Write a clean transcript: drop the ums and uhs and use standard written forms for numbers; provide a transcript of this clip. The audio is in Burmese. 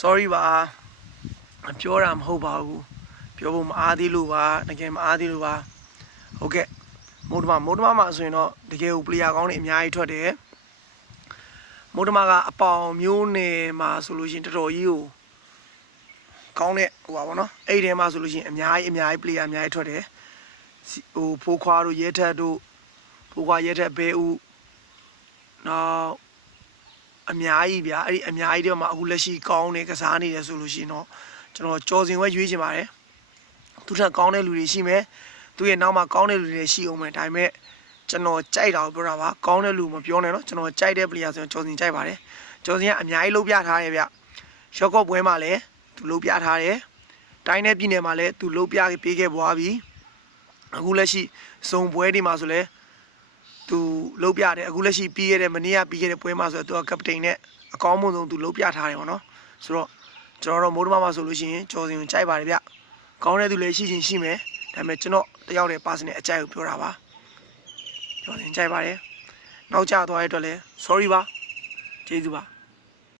sorry ပါပြောတာမဟုတ်ပါဘူးပြောဖို့မအားသေးလို့ပါတကယ်မအားသေးလို့ပါဟုတ်ကဲ့မိုးတမမှာဆိုရင်တော့တကယ်ကို player ကောင်းတွေအများကြီးထွက်တယ်မိုးတမကအပေါင်မျိုးနယ်မှာဆိုလို့ရှိရင်တော်တော်ကြီးကိုကောင်းတဲ့ဟိုပါဗောနော်အဲ့ဒီထဲမှာဆိုလို့ရှိရင်အများကြီး player အများကြီးထွက်တယ်ဟိုဖိုးခွားတို့ရဲထက်တို့ဖိုးခွားရဲထက်ဘဲဦးနောက်အများကြီးဗျာအဲ့ဒီအများကြီးတွေမှာအခုလက်ရှိကောင်းနေကစားနေတယ်ဆိုလို့ရှိရင်တော့ကျွန်တော်ကြော်စင်ဝဲရွေးချင်ပါတယ်သူထက်ကောင်းတဲ့လူတွေရှိမယ်သူရဲ့နောက်မှာကောင်းတဲ့လူတွေရှိအောင်မယ်ဒါပေမဲ့ကျွန်တော်ကြိုက်တာကိုပြောတာပါကောင်းတဲ့လူမပြောနဲ့နော်ကျွန်တော်ကြိုက်တဲ့ player ဆိုရင်ကြော်စင်ကြိုက်ပါတယ်ကြော်စင်ကအများကြီးလုပ်ပြထားတယ်ဗျရော့ကော့ပွဲမှာလည်းသူလုပ်ပြထားတယ်တိုင်းနယ်ပြည်နယ်မှာလည်းသူလုပ်ပြပေးခဲ့ပွားပြီအခုလက်ရှိစုံပွဲတွေမှာဆိုလဲသူလှုပ်ပြတယ်အခုလက်ရှိပြီးခဲ့တဲ့မနေ့ကပြီးခဲ့တဲ့ပွဲမှာဆိုတော့သူကကပတိန်နဲ့အကောင်းဆုံးသူလှုပ်ပြထားတယ်ပေါ့နော်ဆိုတော့ကျွန်တော်တို့မိုးတမမှာဆိုလို့ရှိရင်ကြော်စင်ကိုကြိုက်ပါတယ်ဗျကောင်းတဲ့သူလည်းရှိချင်းရှိမယ်ဒါပေမဲ့ကျွန်တော်တယောက်တည်း personal အကြိုက်ကိုပြောတာပါကြော်စင်ကြိုက်ပါတယ်နောက်ကျသွားတဲ့အတွက်လည်း sorry ပါကျေးဇူးပါ